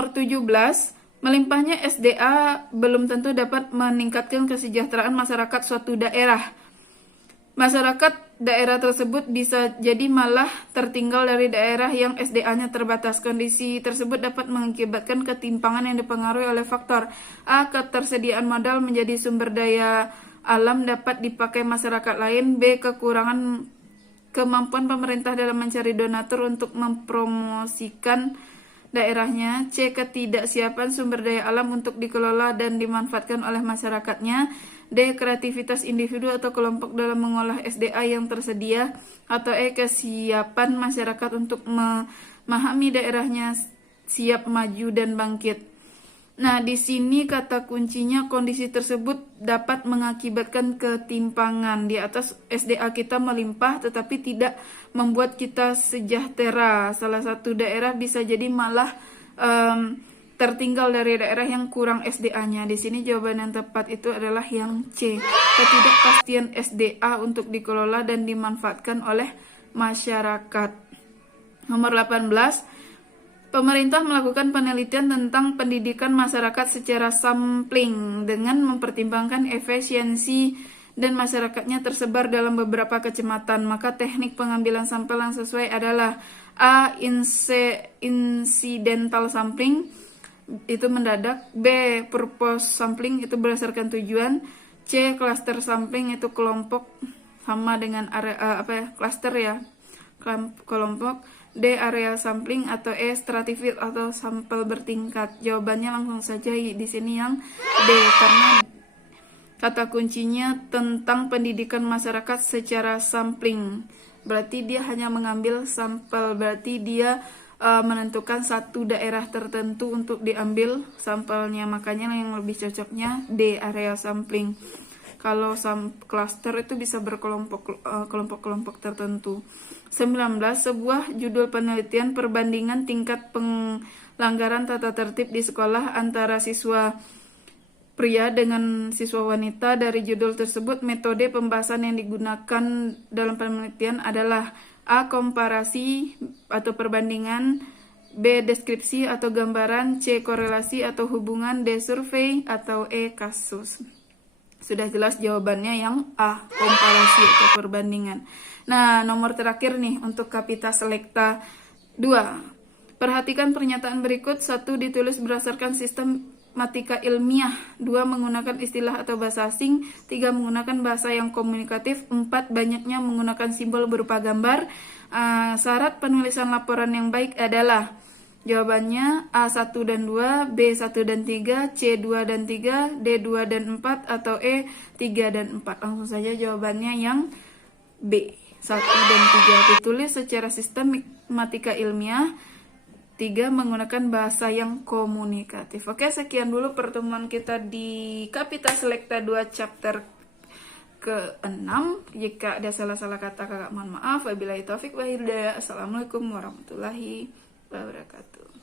Nomor 17, melimpahnya SDA belum tentu dapat meningkatkan kesejahteraan masyarakat suatu daerah. Masyarakat daerah tersebut bisa jadi malah tertinggal dari daerah yang SDA-nya terbatas. Kondisi tersebut dapat mengakibatkan ketimpangan yang dipengaruhi oleh faktor A. Ketersediaan modal menjadi sumber daya alam dapat dipakai masyarakat lain. B. Kekurangan kemampuan pemerintah dalam mencari donatur untuk mempromosikan daerahnya. C. Ketidaksiapan sumber daya alam untuk dikelola dan dimanfaatkan oleh masyarakatnya. D. Kreativitas individu atau kelompok dalam mengolah SDA yang tersedia. Atau E. Kesiapan masyarakat untuk memahami daerahnya siap maju dan bangkit. Nah, di sini kata kuncinya kondisi tersebut dapat mengakibatkan ketimpangan. Di atas SDA kita melimpah tetapi tidak membuat kita sejahtera. Salah satu daerah bisa jadi malah tertinggal dari daerah yang kurang SDA-nya. Di sini jawaban yang tepat itu adalah yang C. Ketidakpastian SDA untuk dikelola dan dimanfaatkan oleh masyarakat. Nomor 18, pemerintah melakukan penelitian tentang pendidikan masyarakat secara sampling dengan mempertimbangkan efisiensi dan masyarakatnya tersebar dalam beberapa kecamatan. Maka teknik pengambilan sampel yang sesuai adalah A. Incidental sampling, itu mendadak. B. Purpose sampling, itu berdasarkan tujuan. C. Cluster sampling, itu kelompok sama dengan area cluster ya, kelompok. D. Area sampling atau E. Stratified atau sampel bertingkat. Jawabannya langsung saja di sini yang D, karena kata kuncinya tentang pendidikan masyarakat secara sampling. Berarti dia hanya mengambil sampel, berarti dia menentukan satu daerah tertentu untuk diambil sampelnya. Makanya yang lebih cocoknya D, area sampling. Kalau cluster itu bisa berkelompok-kelompok tertentu. 19, sebuah judul penelitian perbandingan tingkat pelanggaran tata tertib di sekolah antara siswa pria dengan siswa wanita. Dari judul tersebut, metode pembahasan yang digunakan dalam penelitian adalah A. Komparasi atau perbandingan. B. Deskripsi atau gambaran. C. Korelasi atau hubungan. D. Survei atau E. Kasus. Sudah jelas jawabannya yang A. Komparasi atau perbandingan. Nah, nomor terakhir nih untuk Kapita Selekta 2. Perhatikan pernyataan berikut. 1. Ditulis berdasarkan sistem matematika ilmiah. 2. Menggunakan istilah atau bahasa asing. 3. Menggunakan bahasa yang komunikatif. 4. Banyaknya menggunakan simbol berupa gambar. Syarat penulisan laporan yang baik adalah jawabannya A1 dan 2, B1 dan 3, C2 dan 3, D2 dan 4, atau E3 dan 4. Langsung saja jawabannya yang B, 1 dan 3. Ditulis secara sistematika ilmiah. 3. Menggunakan bahasa yang komunikatif. Oke, sekian dulu pertemuan kita di Kapita Selekta 2 chapter ke-6. Jika ada salah-salah kata kakak mohon maaf. Wabillahi taufik wa hidayah. Assalamualaikum warahmatullahi wabarakatuh.